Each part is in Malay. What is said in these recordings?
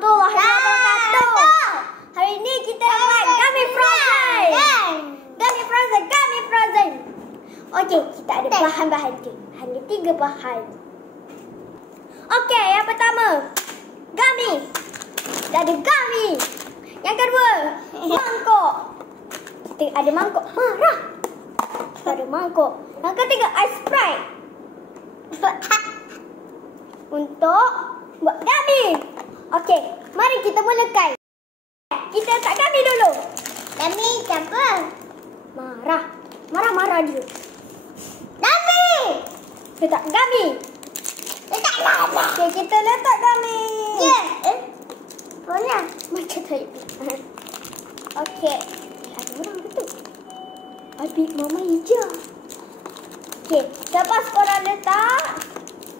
warahmatullahi wabarakatuh. Hari ini kita buat gummy frozen. Gummy frozen. Okey, kita ada bahan-bahan tu. Hanya 3 bahan. Okey, yang pertama, gummy. Kita ada gummy. Yang kedua, mangkuk. Kita ada mangkuk. Marah. Kita ada mangkuk. Yang ketiga, ice Sprite. Untuk buat gummy. Okey, mari kita mulakan. Kita letak gummy dulu. Gummy siapa? Marah. Marah-marah dia. Gummy. Letak gummy. Letak lama. Okey, kita letak gummy. Ya. Mana? Macam tadi. Okey. Ada orang betul. Habis mama hijau. Okey, lepas korang letak.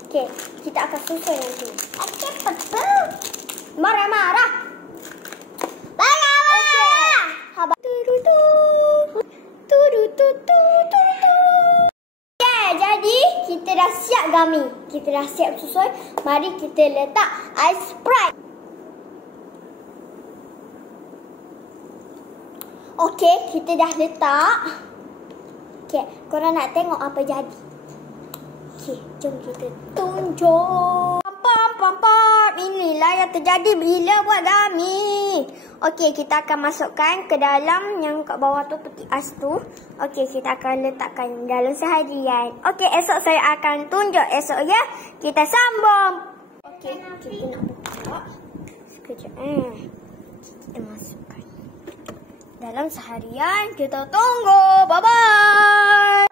Okey, kita akan susun nanti. Okey, apa? Marah-marah. Marah-marah. Habaq. Okey, jadi kita dah siap gummy. Kita dah siap susun. Mari kita letak ice Sprite. Okey, kita dah letak. Okey, korang nak tengok apa jadi. Okey, jom kita tunjuk. Pam. Inilah yang terjadi bila buat gummy. Okey, kita akan masukkan ke dalam yang kat bawah tu, peti ais tu. Okey, kita akan letakkan dalam seharian. Okey, esok saya akan tunjuk esok ya. Kita sambung. Okey, kita nak buka. Sekejap kita masukkan dalam seharian. Kita tunggu. Bye-bye.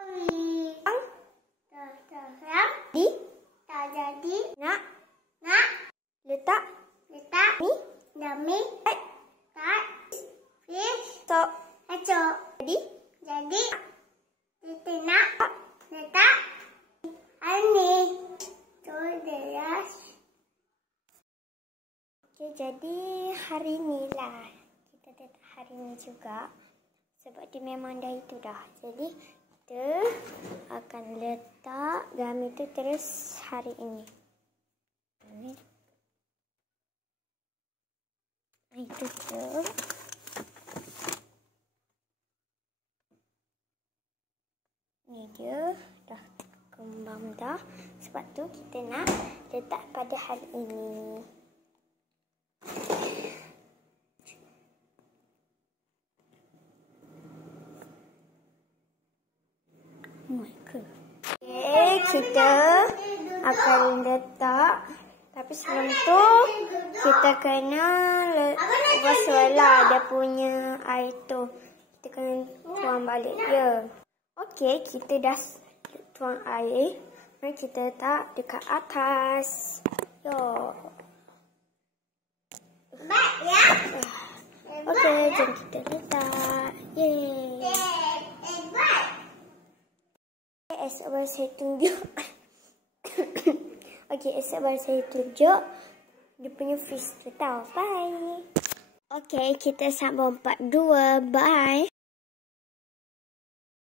Jadi Nak letak ni gummy tak fish stop. acok. Jadi kita nak letak ini tu deras. Okey, jadi hari ni lah kita letak hari ni juga sebab dia memang dah itu dah. Jadi kita akan letak gummy tu terus hari ini. Itu tu. Ni dia dah kembang dah. Sebab tu kita nak letak pada hari ini. Okay, kita akan letak. Tapi sebelum tu kita kena basuhlah dia punya air tu. Kita kena tuang balik dia. Okey, kita dah tuang air. Mari kita letak dekat atas. Yo. Baik ya. Okey, jom kita letak. Yeay. Baik. Esok baru saya tunjuk. Okey, esok baru saya tunjuk dia punya fish tu tau. Bye. Okey, kita sambung part 2. Bye.